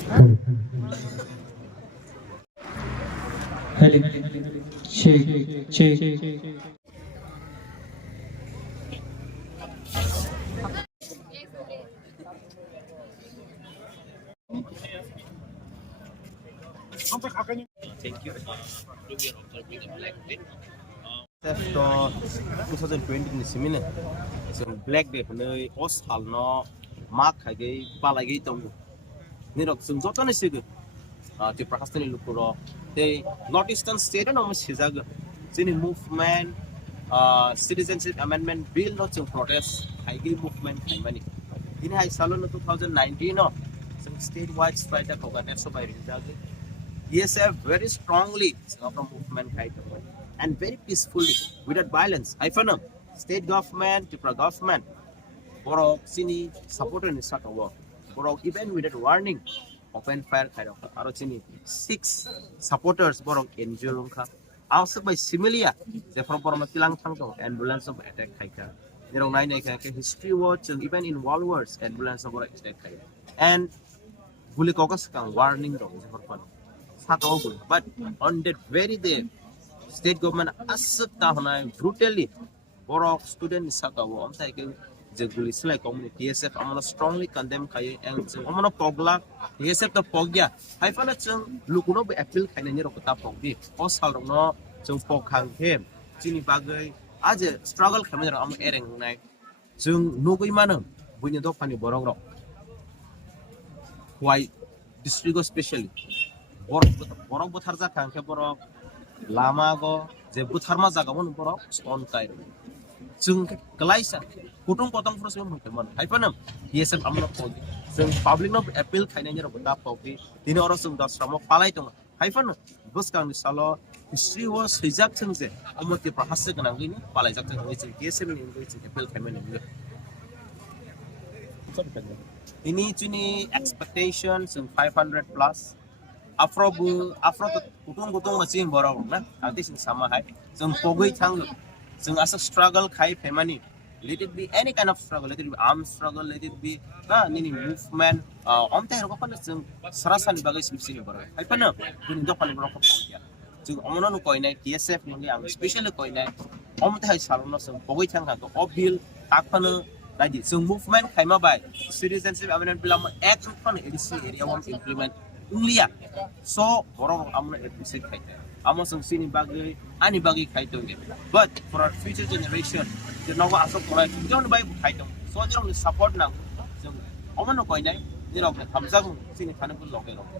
Thank you. We are observing a black day. After 2020 ni simine, so black day pernah os hal no mark lagi, palaikha tong. Ni rok sung jota ni sih. Tiprasa ni lupuro. The northeastern state no mas hijaga. Sini movement, citizenship amendment bill no sung protest. Lagi movement kay mani. Ini hai salon 2019 no. Sung statewide spread the KOKTWMA so by hijaga. TSF very strongly from movement and very peacefully without violence. Haifanam state government, Tripura government, borok sini supporter ni saka work. Borok even without warning, open fire kind of. Aro sini 6 supporters borok injured ka. Also by similia, the from tilang tangto ambulance of attack kaika. Nirong nai nai kaika history watch and even in World Wars ambulance of attack kaika. And huli kokas kang warning dong for fun. But on that very day, state government asset brutally borok student sakawo on take the police like community TSF amana strongly condemn kay and amana pogla TSF the pogya I found that lukuno be appeal kay ni ro ta pogdi os harong no chung pokhang hem chini bagay aje struggle kami am ereng nai chung nugui manam bunya dok pani borok ro why district especially borok buthar ja kangke borok lama go je buthar ma jaga mon borok stone kai chung kalaisa kutung potong proses mon teman haipanam TSF amna podi chung public no appeal khaina ni robota podi dini oro chung dasramo palai tong haipan bus kang ni salo history was hijak chung je amoti prahasya kanang ni palai jak chung ni TSF ni appeal khaima ni ini chuni expectation chung 500 plus afro kutung masih borok na artis sama hai jeng pogoi thang jeng asa struggle khai family let it be any kind of struggle, let it be armed struggle, let it be nini movement omte ro kan jeng sarasan bagai sibsini borok hai pana kun do pan borok ko ya jeng omono no koi nai TSF ni ang especially koi nai omte hai salon jeng pogoi thang ka to obil takpana lagi jeng movement khai ma bai citizenship amendment bill act pan edc area one implement Unglia, so borong amna episode kaita. Amo sung sini bagay, ani bagay kaito nge. But for our future generation, the nawa asok korai, don't buy kaito. So they don't support na. So, amo no koi nai, they don't hamzang sini kanan pun loke loke.